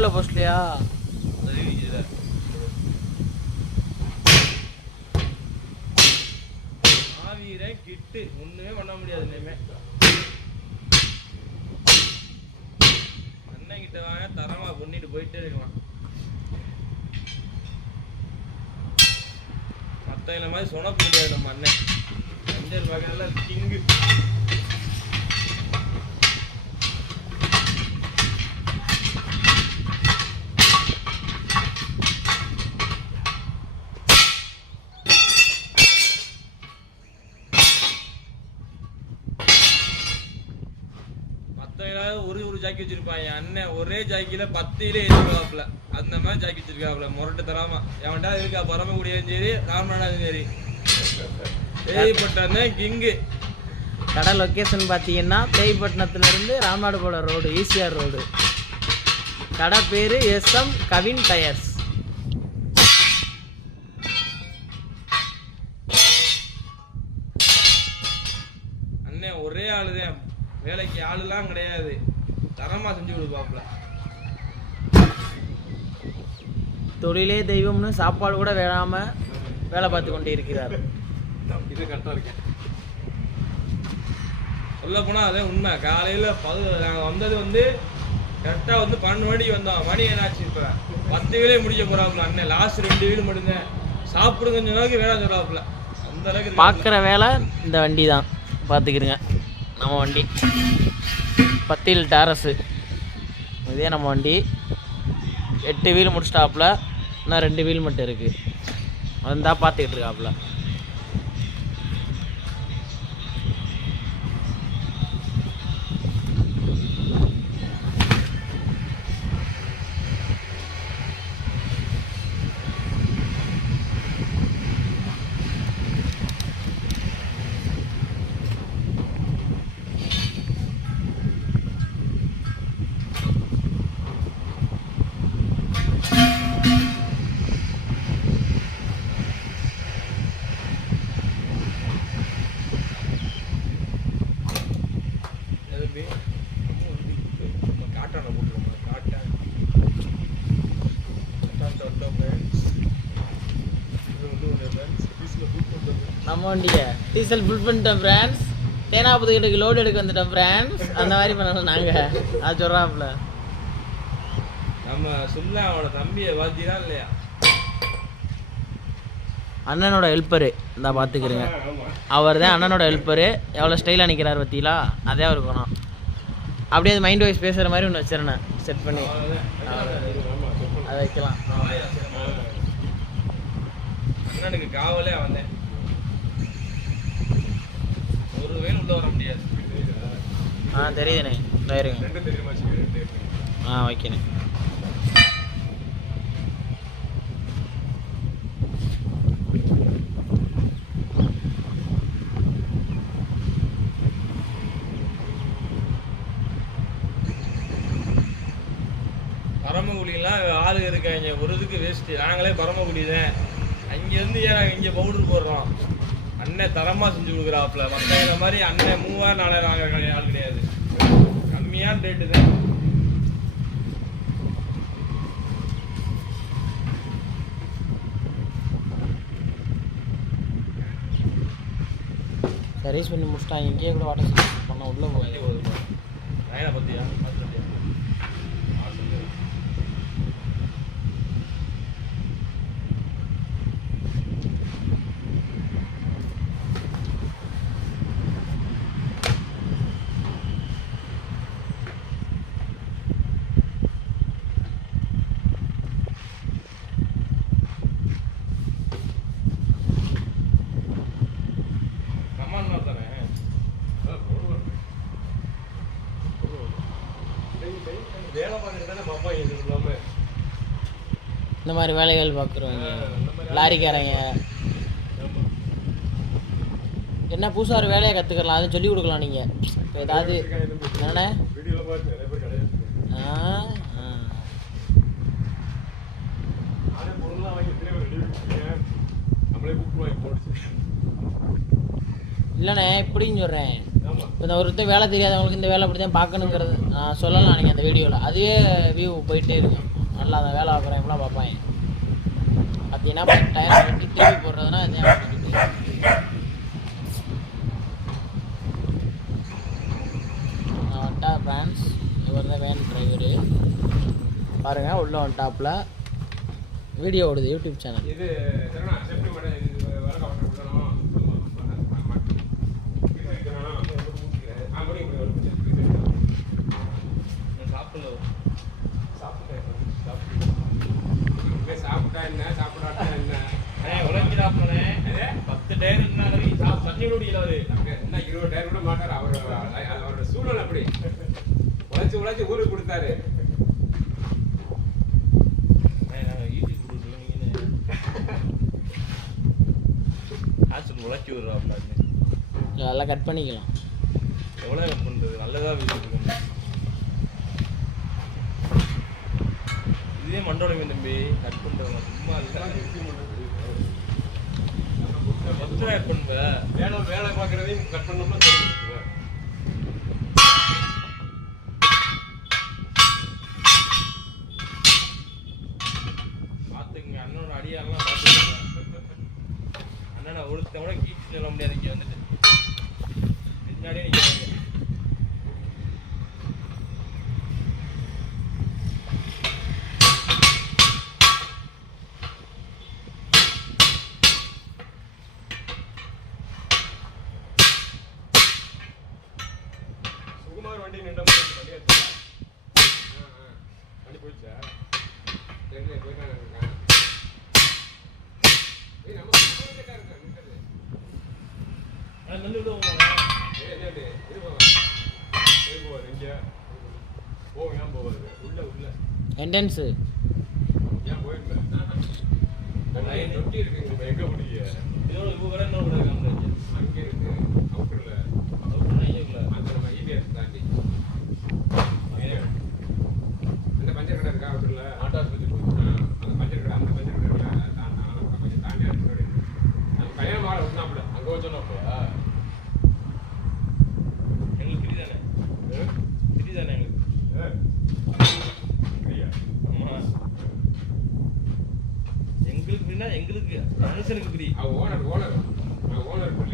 உள்ள போஸ்ட்லையா ஆவிரை கிட்டு ஒண்ணுமே பண்ண முடியாது. இனிமே அண்ணன் கிட்ட வாங்க தரமா பண்ணிட்டு போயிட்டே இருக்கலாம். மத்த மாதிரி சொனப்ப முடியாது நம்ம அண்ணன். அஞ்சல் வகையில கிங்கு. ஒரு ஜாக்கி வச்சிருப்பான். என் அண்ணன் ஒரே ஜாக்கியில 10 ஏறிவாப்ல. அந்த மாதிரி ஜாக்கி வச்சிருக்காப்ல. முரட்டு தராம எவன்டா இருக்கா பரமக்குடியும் சரி ராமநாதனும் சரி. தேய்பட்டன கிங்கு. கடை லொக்கேஷன் பார்த்தீங்கன்னா தேய்பட்டினத்துல இருந்து ராமநாடு போட ரோடு, ஈசிஆர் ரோடு. கடை பேரு SM கவின் டயர்ஸ். அண்ணன் ஒரே ஆளுதான், வேலைக்கு ஆளுலாம் கிடையாது. தரமா செஞ்சு கொடுப்பாப்ல. தொழிலே தெய்வம்னு சாப்பாடு கூட வேணாம வேலை பார்த்து கொண்டு இருக்கிறார். இது கரெக்டா இருக்கேன். சொல்ல போனா அதே உண்மை. காலையில நாங்கள் வந்தது வந்து கரெக்டா வந்து 12 மணிக்கு வந்தோம். மணி என்னாச்சு இப்ப 10 வீலே முடிக்க போறாப்புல. அண்ணன் லாஸ்ட் 2 வீடு மட்டும்தான் சாப்பிடுங்க அளவுக்கு வேலை சொல்றாப்புல. அந்த அளவுக்கு பார்க்குற வேலை இந்த வண்டி தான். பார்த்துக்கிறங்க நம்ம வண்டி பத்தில் டாரஸு. இதே நம்ம வண்டி 8 வீல் முடிச்சிட்டாப்புல. இன்னும் 2 வீல் மட்டும் இருக்குது. அதுதான் பார்த்துக்கிட்டு இருக்காப்புல. நம்ம வண்டியை டீசல் ஃபுல் பண்ணிட்டோம் ஃப்ரெண்ட்ஸ். தேனாபுரத்துக்கிட்ட லோடு எடுக்க வந்துட்டோம் ஃப்ரெண்ட்ஸ். அந்த மாதிரி பண்ணலாம் நாங்கள். அது சொல்கிறாப்புல. நம்ம சொல்ல அவனோட தம்பியை பார்த்தீங்களா இல்லையா? அண்ணனோட ஹெல்ப்பரு இந்த பார்த்துக்கிறேங்க. அவர் தான் அண்ணனோட ஹெல்ப்பரு. எவ்வளோ ஸ்டைலாக நிற்கிறார் பார்த்தீங்களா? அதே அவர் இருக்கணும். அப்படியே அது மைண்ட் வைஸ் பேசுகிற மாதிரி ஒன்று வச்சிருந்தேன் செட் பண்ணி. அதை வைக்கலாம். அண்ணனுக்கு காவலே வந்தேன். ஒரு வேலை உள்ள வர முடியாது. தெரியுதுண்ணே. இருங்க. ஓகேண்ணே. பரமக்குடிலாம் ஆளு இருக்காங்க. ஒரு இதுக்கு வேஸ்ட்டு. நாங்களே பரமக்குடி தான். அங்கேருந்து ஏன் நாங்கள் இங்கே பவுடர் போடுறோம். அண்ணன் தரமாக செஞ்சு கொடுக்குறாப்புல. மற்ற மாதிரி அண்ணன் 3000 4000 வாங்குற ஆள் கிடையாது. கம்மியான ரேட்டு தான். சர்வீஸ் பண்ணி முடிச்சிட்டாங்க. இங்கேயே கூட வாட்டர் சர்வீஸ் பண்ண உள்ளே போய் நயனை பற்றியா வேலை பார்த்துட்டு தானே பார்ப்போம் இது இல்லாம இந்த மாதிரி வேலைகள் பார்க்குறவங்க, லாரிக்காரங்க என்ன புதுசாக ஒரு வேலையை கற்றுக்கலாம், அதை சொல்லிக் கொடுக்கலாம் நீங்கள். இப்போ ஏதாவது என்னண்ணே வீடியோவில் பார்த்து நிறைய பேர் கிடையாது. அதே பொருள்லாம் வாங்கி எத்தனை பேர் ரெடி பண்ணிருக்கீங்க, நம்மளே புக் வாங்கி போடுச்சு. இல்லைண்ணே இப்படின்னு சொல்கிறேன். ஆமாம், இப்போ இந்த ஒருத்தர் வேலை தெரியாதவங்களுக்கு இந்த வேலை அப்படி தான் பார்க்கணுங்கிறது நான் சொல்லலாம். நீங்கள் அந்த வீடியோவில் அதுவே வியூ போயிட்டே இருக்கும். நல்லா அந்த வேலை பார்க்குறவங்களாம் பார்ப்பாங்க. பார்த்தீங்கன்னா டயர் வெட்டி திருப்பி போடுறதுனா நான் வந்துட்டா பிரான்ஸ். இவர் தான் வேன் டிரைவரு. பாருங்கள் உள்ளே ஒன் டாப்பில் வீடியோ ஓடுது யூடியூப் சேனல். இது சரணா சேஃப்டி மாடல் இது வேலை காட்டுறோம். சாப்பிட்டா என்ன சாப்பிடாட்டா என்ன உழைக்கிறாப்லனே 10 டயர் இருந்தாலும் தண்ணி ஓடியல அவரு என்ன 20 டயர் கூட மாட்டார். அவரோட சூழல் அப்படி உழைச்சு ஊருக்கு கொடுத்தாரு. உழைச்சி விடுறாப்ல நல்லா கட் பண்ணிக்கலாம். எவ்வளோ கட் பண்ணுறது நல்லதாக வீடு இருக்கணும். இதே மண்டோட தம்பி கட் பண்ணுறவங்க சும்மா இல்லை கட் பண்ணுவேன். வேலை பார்க்குறதையும் கட் பண்ணோம்னா தெரிஞ்சுக்குவேன். பார்த்துக்குங்க அண்ணனோட அடியாரெல்லாம் பார்த்துக்குங்க. அண்ணனை ஒருத்த கூட கீச்சு சொல்ல முடியாது. இங்கே வந்துட்டு பின்னாடியே நிற்கிறாங்க. சுகுமார் வண்டி நின்ற வண்டி வச்சா வண்டி போயிடுச்சா போயிட்டாங்க. என்ட்ரன்ஸு ஏன் போயிருந்தேன் தொட்டி இருக்குங்க எங்கே முடிய இதோட வேற என்ன கூட அங்கே இருக்கு அவுட்டரில் அந்த நம்ம இபிஎஸ் தாண்டி அந்த பஞ்சர் கடை இருக்கா அவுட்டரில் ஆட்டாஸ்பத்திரி அந்த பஞ்சர் கடை கொஞ்சம் தாண்டி நம்ம கல்யாணம் வாழ விட்டுனாப்புல அங்கே வச்சோன்னாப்பா எங்களுக்கு திரி தானே எங்களுக்கு எங்களுக்கு பின்னா எங்களுக்கு மனுஷனுக்கு பிரி ஓனர்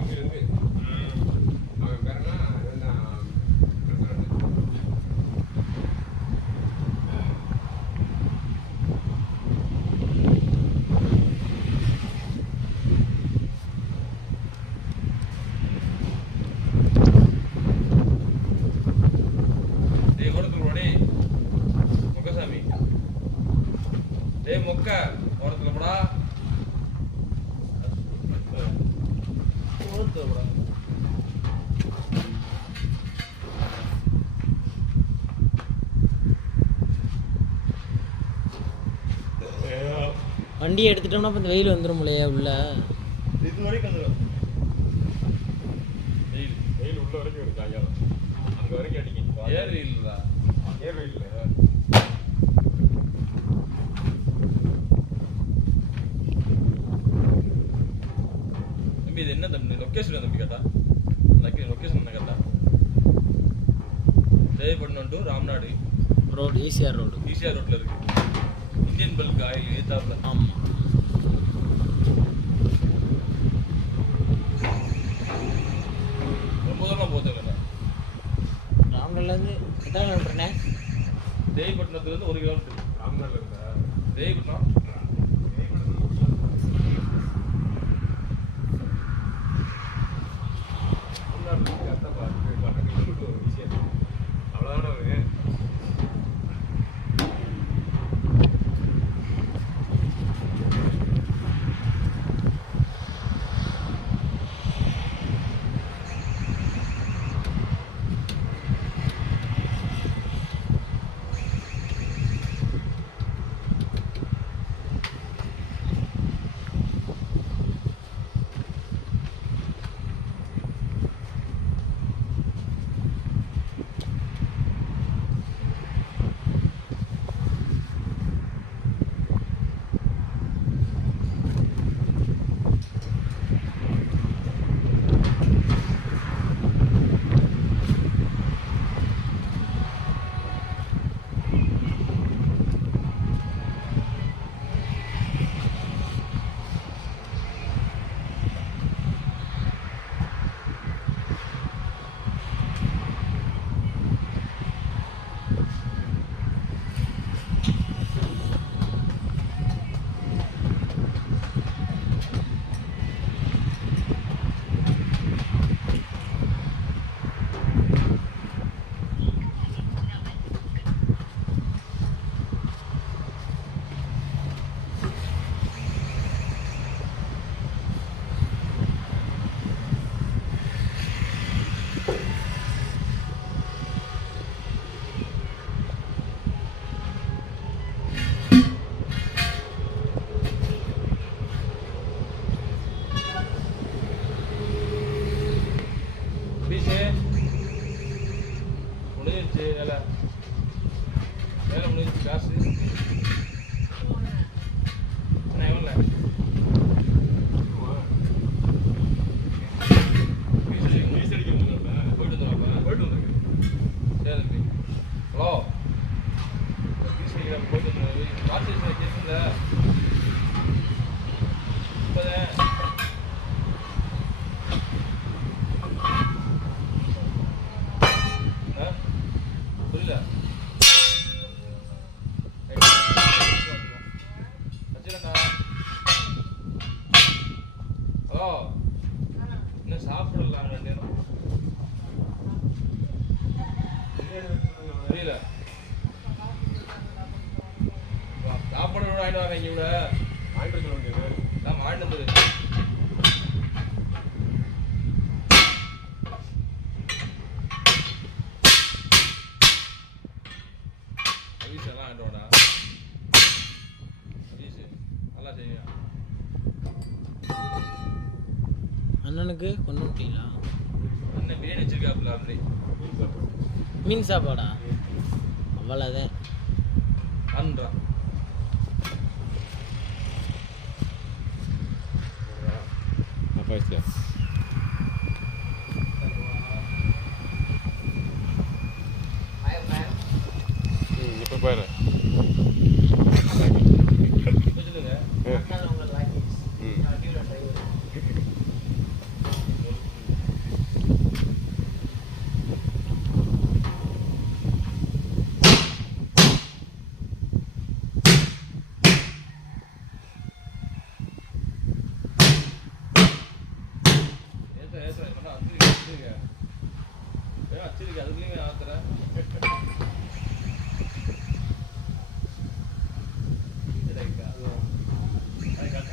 இங்கிருந்து அவன் பேரெல்லாம் முக்கசாமி மொக்க ஓரத்துல போடா வண்டியை எடுத்துட்டோம்னா இப்போ இந்த வெயில் வந்துடும் இல்லையா உள்ள இது வரைக்கும் வந்துடும். வெயில் உள்ள வரைக்கும் இருக்கு. சாயங்காலம் அங்கே வரைக்கும் அடிக்கும். ஏர் வெயில் தான். ஏர் வெயில் தம்பி இது என்ன தம்பி லொக்கேஷன் தம்பி கேட்டா லொக்கேஷன் என்ன கேட்டா தேவைப்படணும் டு ராம்நாடு ரோடு ஈசிஆர் ரோட்டில் இருக்கு. இந்தியன் பல்க் ஆயில் ஏத்தாப்புல. ஆமாம் ரொம்ப தூரமாக போகுதுங்கண்ணா. ராம்நாடுலேருந்து எத்தனை கிலோமீட்டர்ண்ணே? தேவிப்பட்டினத்துலேருந்து 1 கிலோமீட்டர். ராம்நாடில் இருக்கா தேவிப்பட்டினம்? முடிஞ்சிருச்சு வேலை முடிஞ்சிருச்சு காசு என்ன எவ்வளோ போயிட்டு வந்துருங்க சரி தம்பி ஹலோ ஃபீஸ் அடிக்கிறேன் போயிட்டு வந்துருங்க காசு கேட்டுல புரியல ஹலோ இன்னும் சாப்பிடலாம் 2 நேரம் புரியல சாப்பாடு வாங்கிட்டு வாங்க இங்க விட வாங்கிட்டு சொல்ல வேண்டியது நான் வாங்கிட்டு வந்தது எல்லாம் ஆண்டோடா நல்லா செய்ய அண்ணனுக்கு கொண்டு விட்டீங்களா? அண்ணன் பிரியாணி வச்சிருக்காப்புல அப்படி மீன் சாப்பாடா? அவ்வளோதான் பண்ணுறான் இப்போ பாரு வச்சிருக்க அதுக்குள்ளேயும் ஆத்துறேன்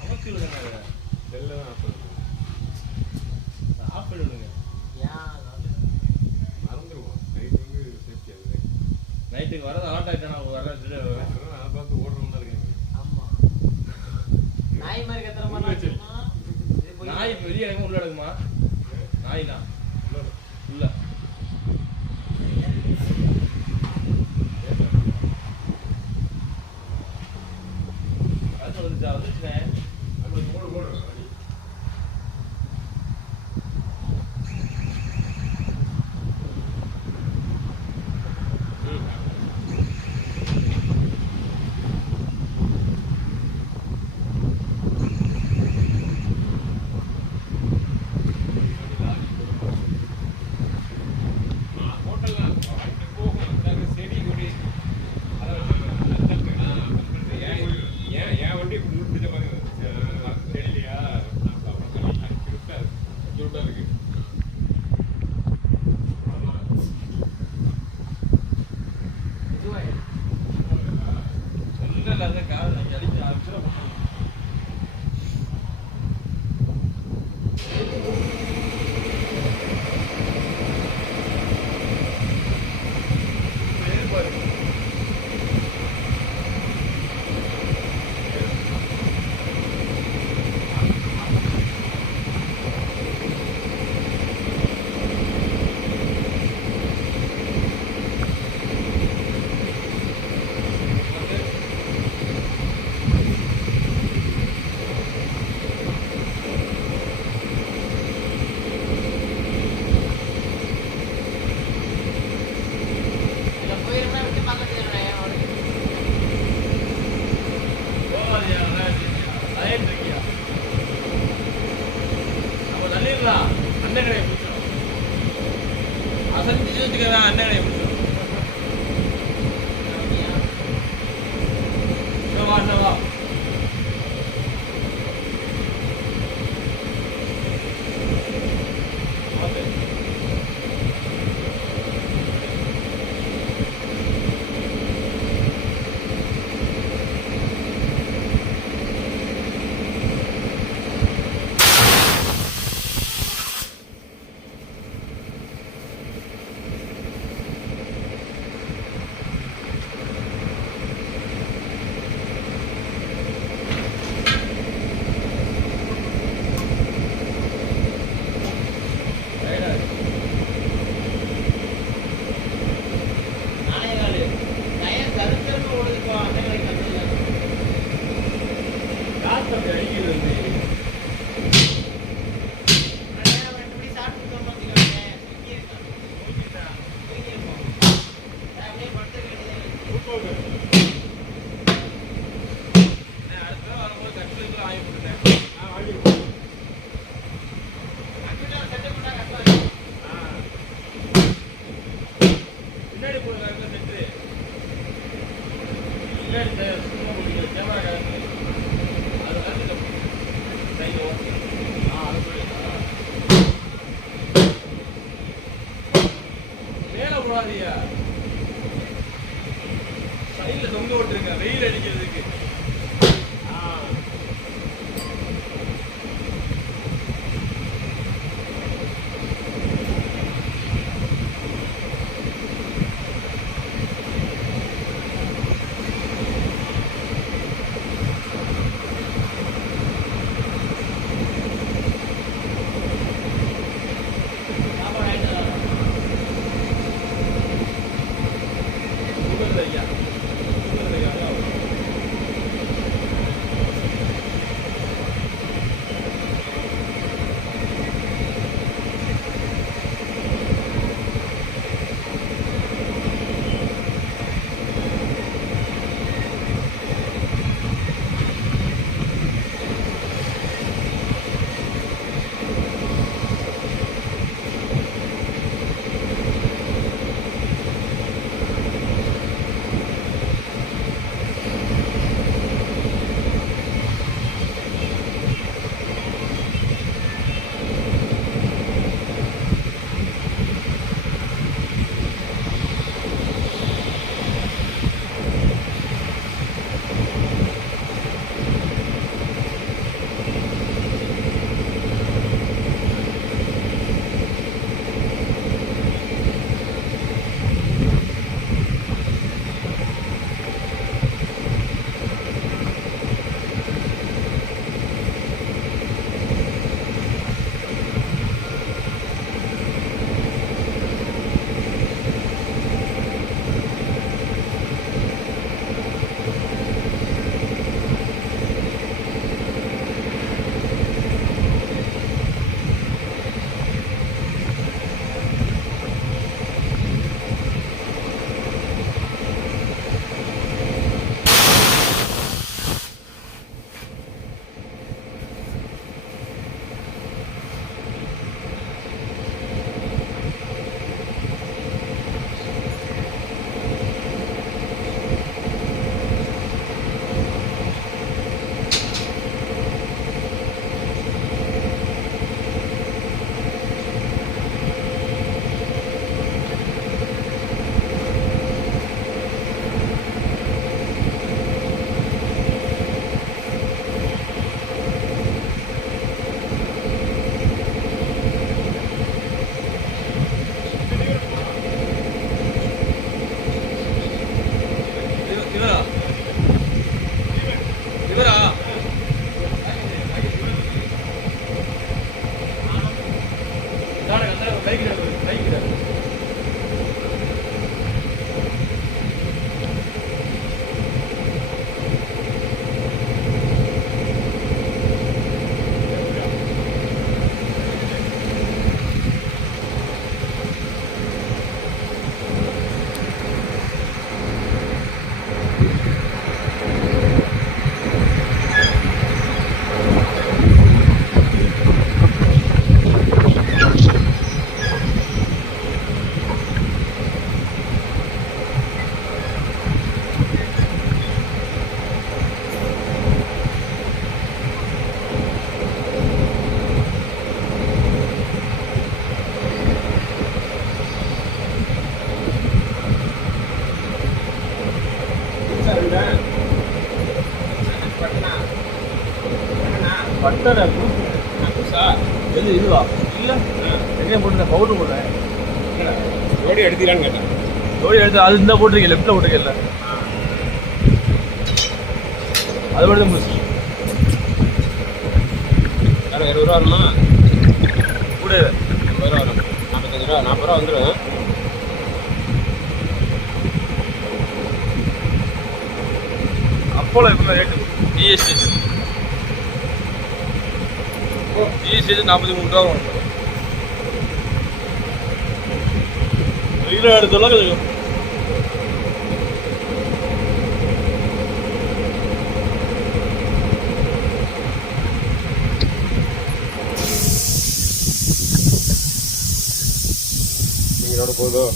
அமைச்சு விடுங்க சாப்பிடுங்க மறந்துடுவோம் நைட்டுக்கு வரது அலாட் ஆகிட்டேன் நான் வர அதை பார்த்து ஓடுறோம்னு இருக்கேன் ஆமாம் நாய் மாதிரி கத்துற மாதிரி நாய் வெளியே இடமா உள்ள எடுக்குமா நாய் தான் உள்ள அது வந்துச்சுனே ஓடு அண்ணனை பிடிச்சோம் அசந்திச்சதுக்கு அண்ணனை பிடிச்சோம் வா போடாதீங்க. சைடில் தொங்க விட்டுருங்க வெயில் அடிக்கிறதுக்கு. பட்டரை சார் எது இதுவா இல்லை எங்கேயும் போட்டுருந்தேன் பவுடர் போடுறேன் ஜோடி எடுத்தீங்களான்னு கேட்டேன். ஜோடி எடுத்து அது இந்த போட்டிருக்கேன் லெஃப்ட்டில் போட்டிருக்கேன்ல அது மட்டும் தான் முடிச்சு வேறு 20 ரூபா வருமா? கூட 50 ரூபா வரும். 45 ரூபா 40 ரூபா வந்துடும். அப்போல எப்பவுமே rate D S station D S station 43 ரூபா வரும். ரெகுலர் எடுத்தாலும் கொஞ்சம் நீங்களோட போதும்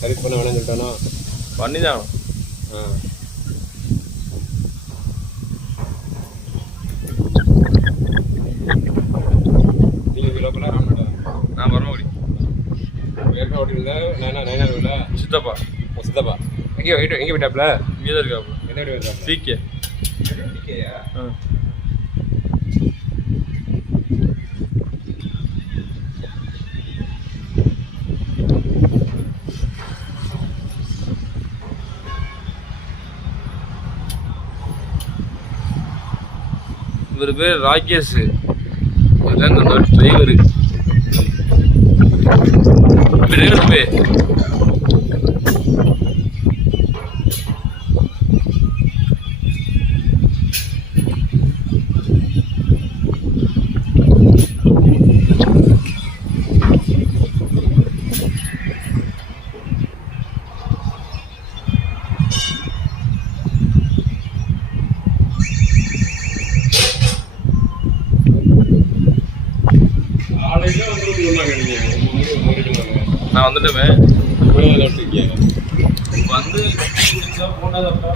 சர்வீஸ் பண்ண வேணாம்னு சொல்லிட்டானோ பண்ணி தான் ஆ நீங்கள் லோக்கலாக ராமநாதா நான் வரமாடி வேறு யார் ஓட்டிருந்தா நைனா இல்லை சித்தப்பா சித்தப்பா எங்கே விட்டாப்ல இங்கே தான் இருக்காப்புல. என்ன வண்டி வந்தாப்ல பிகே. இவர் பேர் ராகேஷ். இதுதான் இந்த டிரைவரு. பேர் நான் வந்துட்டேன். வந்து போனதப்பா